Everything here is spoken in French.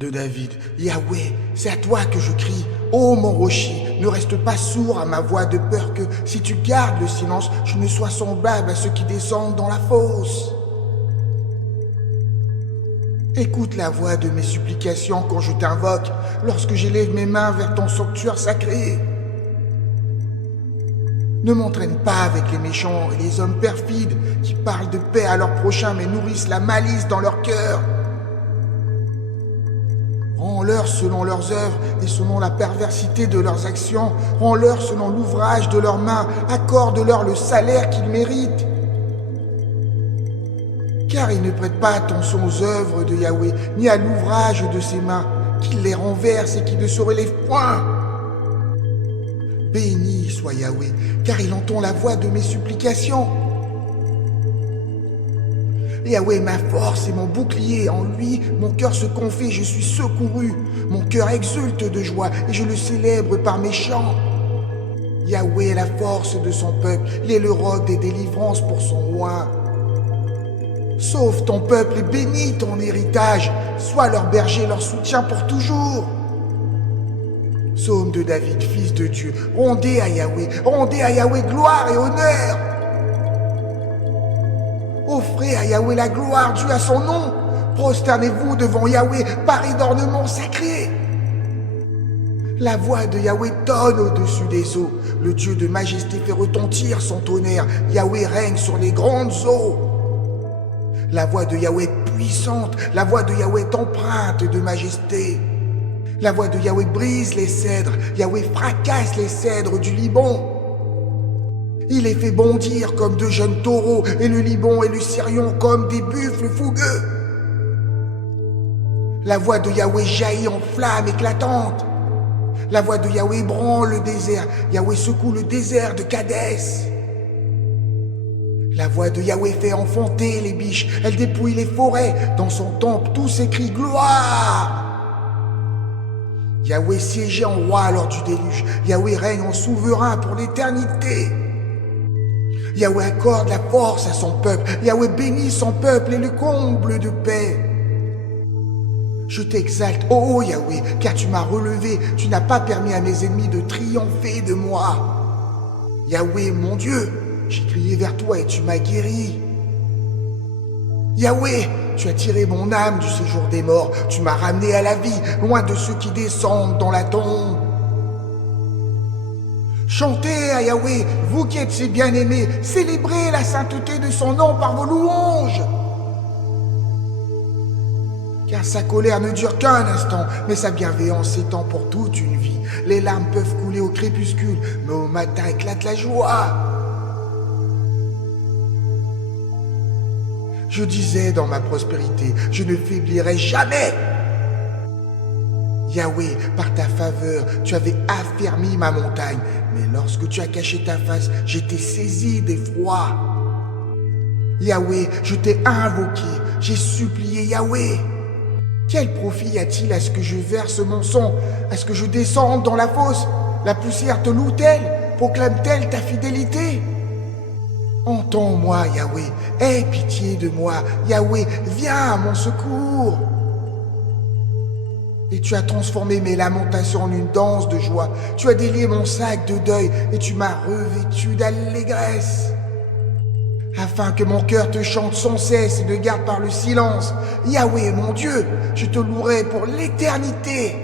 de David. Yahweh, c'est à toi que je crie. Ô mon rocher, ne reste pas sourd à ma voix de peur que, si tu gardes le silence, je ne sois semblable à ceux qui descendent dans la fosse. Écoute la voix de mes supplications quand je t'invoque, lorsque j'élève mes mains vers ton sanctuaire sacré. Ne m'entraîne pas avec les méchants et les hommes perfides qui parlent de paix à leur prochain mais nourrissent la malice dans leur cœur. Rends-leur selon leurs œuvres et selon la perversité de leurs actions. Rends-leur selon l'ouvrage de leurs mains. Accorde-leur le salaire qu'ils méritent. Car ils ne prêtent pas attention aux œuvres de Yahweh, ni à l'ouvrage de ses mains, qu'ils les renversent et qui ne se relèvent point. Béni soit Yahweh, car il entend la voix de mes supplications. Yahweh est ma force et mon bouclier, en lui mon cœur se confie, je suis secouru. Mon cœur exulte de joie et je le célèbre par mes chants. Yahweh est la force de son peuple, il est le roc des délivrances pour son roi. Sauve ton peuple et bénis ton héritage, sois leur berger, leur soutien pour toujours. Psaume de David, fils de Dieu, rendez à Yahweh gloire et honneur. Offrez à Yahweh la gloire due à son nom. Prosternez-vous devant Yahweh, paré d'ornements sacrés. La voix de Yahweh tonne au-dessus des eaux. Le Dieu de majesté fait retentir son tonnerre. Yahweh règne sur les grandes eaux. La voix de Yahweh est puissante. La voix de Yahweh est empreinte de majesté. La voix de Yahweh brise les cèdres. Yahweh fracasse les cèdres du Liban. Il les fait bondir comme de jeunes taureaux, et le Liban et le Sirion comme des buffles fougueux. La voix de Yahweh jaillit en flammes éclatantes. La voix de Yahweh branle le désert. Yahweh secoue le désert de Kadès. La voix de Yahweh fait enfanter les biches. Elle dépouille les forêts. Dans son temple, tous s'écrient gloire. Yahweh siégeait en roi lors du déluge. Yahweh règne en souverain pour l'éternité. Yahweh accorde la force à son peuple. Yahweh bénit son peuple et le comble de paix. Je t'exalte, ô Yahweh, car tu m'as relevé. Tu n'as pas permis à mes ennemis de triompher de moi. Yahweh, mon Dieu, j'ai crié vers toi et tu m'as guéri. Yahweh, tu as tiré mon âme du séjour des morts. Tu m'as ramené à la vie, loin de ceux qui descendent dans la tombe. Chantez à Yahweh, vous qui êtes ses bien-aimés, célébrez la sainteté de son nom par vos louanges. Car sa colère ne dure qu'un instant, mais sa bienveillance s'étend pour toute une vie. Les larmes peuvent couler au crépuscule, mais au matin éclate la joie. Je disais dans ma prospérité, je ne faiblirai jamais. Yahweh, par ta faveur, tu avais affermi ma montagne, mais lorsque tu as caché ta face, j'étais saisi d'effroi. Yahweh, je t'ai invoqué, j'ai supplié Yahweh. Quel profit y a-t-il à ce que je verse mon sang, à ce que je descende dans la fosse? La poussière te loue-t-elle? Proclame-t-elle ta fidélité? Entends-moi, Yahweh, aie pitié de moi. Yahweh, viens à mon secours. Et tu as transformé mes lamentations en une danse de joie. Tu as délié mon sac de deuil et tu m'as revêtu d'allégresse. Afin que mon cœur te chante sans cesse et ne garde par le silence. Yahweh, mon Dieu, je te louerai pour l'éternité.